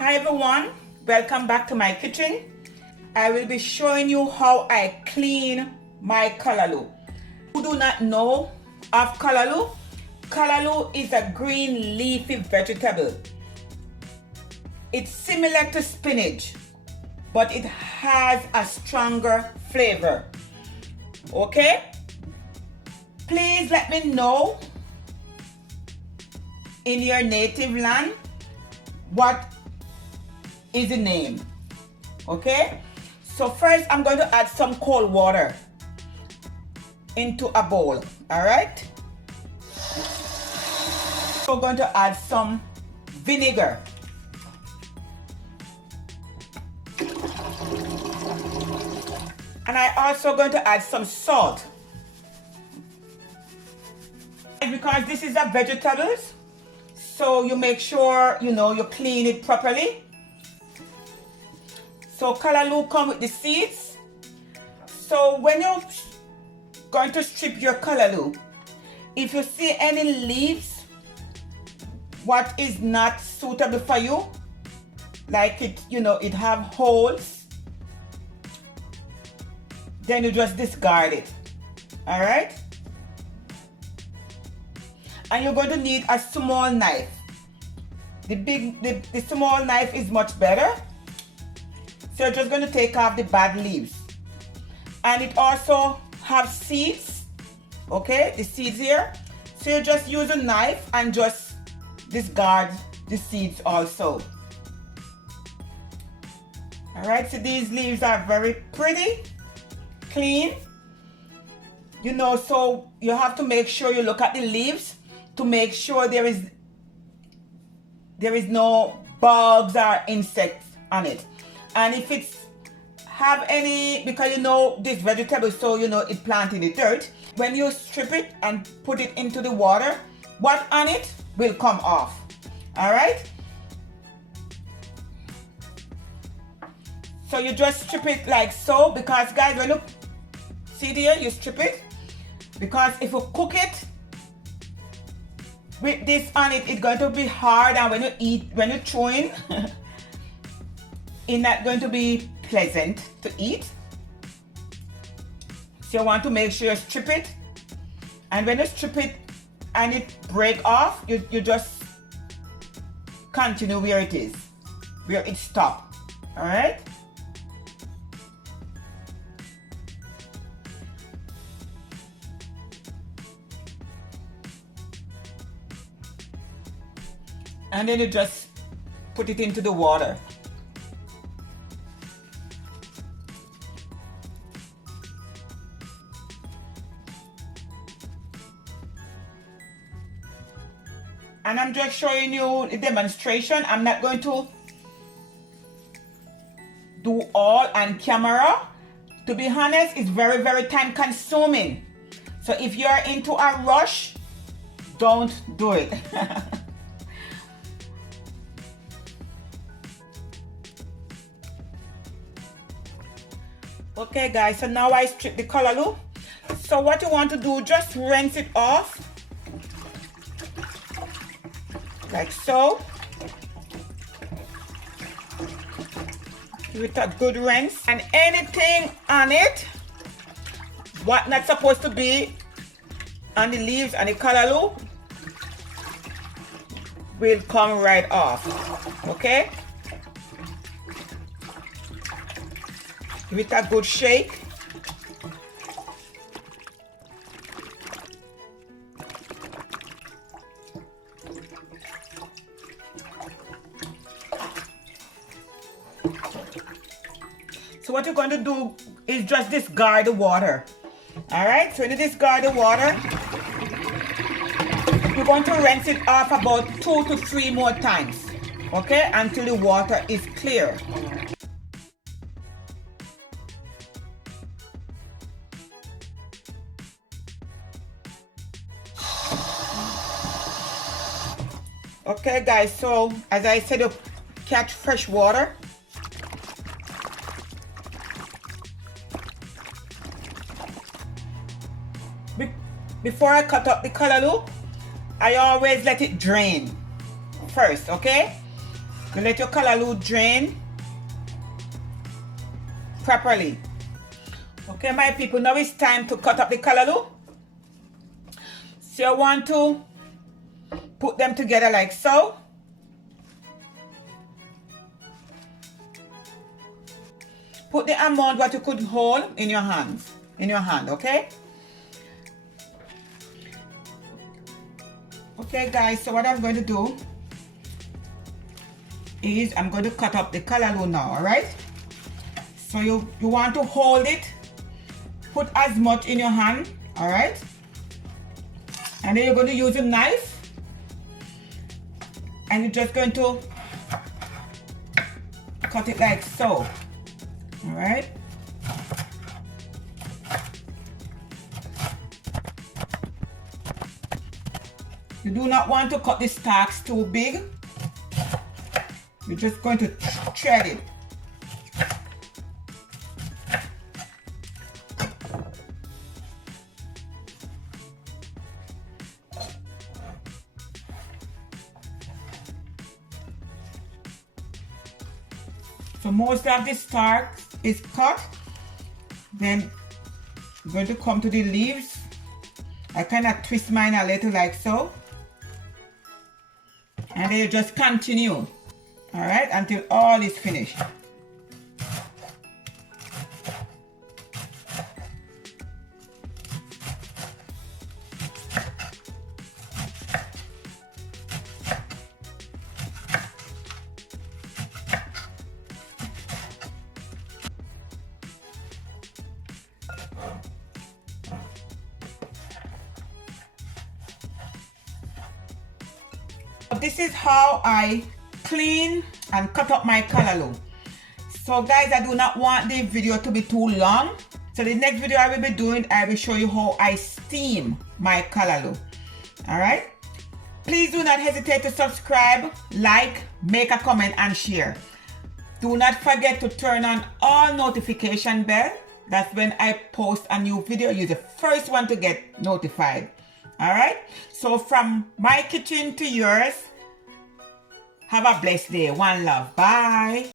Hi everyone, welcome back to my kitchen. I will be showing you how I clean my calaloo. Who do not know of calaloo? Calaloo is a green leafy vegetable. It's similar to spinach, but it has a stronger flavor. Okay? Please let me know in your native land what is the name. Okay? So first I'm going to add some cold water into a bowl. Alright? We're going to add some vinegar. And I also going to add some salt. Because this is a vegetables, so you make sure you clean it properly. So calaloo come with the seeds. So when you're going to strip your calaloo, if you see any leaves what is not suitable for you, like it have holes, then you just discard it. All right? And you're going to need a small knife. The small knife is much better. So you're just going to take off the bad leaves. And it also have seeds. Okay, the seeds here. So you just use a knife and just discard the seeds also. All right, so these leaves are very pretty, clean. So you have to make sure you look at the leaves to make sure there is no bugs or insects on it. And if it's have any, because this vegetable, so it planted in the dirt, when you strip it and put it into the water, what on it will come off. All right? So you just strip it like so, because guys, when you see here, you strip it, because if you cook it with this on it, it's going to be hard, and when you chew in, it's not going to be pleasant to eat. So you want to make sure you strip it, and when you strip it and it break off, you just continue where it is, where it stopped. All right? And then you just put it into the water. And I'm just showing you a demonstration. I'm not going to do all on camera. To be honest, it's very, very time consuming. So if you're into a rush, don't do it. Okay guys, so now I strip the calaloo. So what you want to do, just rinse it off like so. Give it a good rinse, and anything on it what not supposed to be on the leaves and the calaloo will come right off. Okay, give it a good shake. So what you're going to do is just discard the water. All right, so when you discard the water, you're going to rinse it off about 2 to 3 more times, okay, until the water is clear. Okay guys, so as I said, you catch fresh water. Before I cut up the calaloo, I always let it drain first, okay? You let your calaloo drain properly. Okay, my people, now it's time to cut up the calaloo. So you want to put them together like so. Put the amount what you could hold in your hand, okay? Okay guys, so what I'm going to do is I'm going to cut up the calaloo now, alright? So you want to hold it, put as much in your hand, alright? And then you're going to use a knife and you're just going to cut it like so, alright? You do not want to cut the stalks too big. You're just going to thread it. So most of the stalk is cut. Then I'm going to come to the leaves. I kind of twist mine a little like so. And then you just continue, all right, until all is finished. This is how I clean and cut up my calaloo. So guys, I do not want the video to be too long. So the next video I will be doing, I will show you how I steam my calaloo. Alright? Please do not hesitate to subscribe, like, make a comment and share. Do not forget to turn on all notification bell. That's when I post a new video. You're the first one to get notified. Alright? So from my kitchen to yours, have a blessed day. One love. Bye.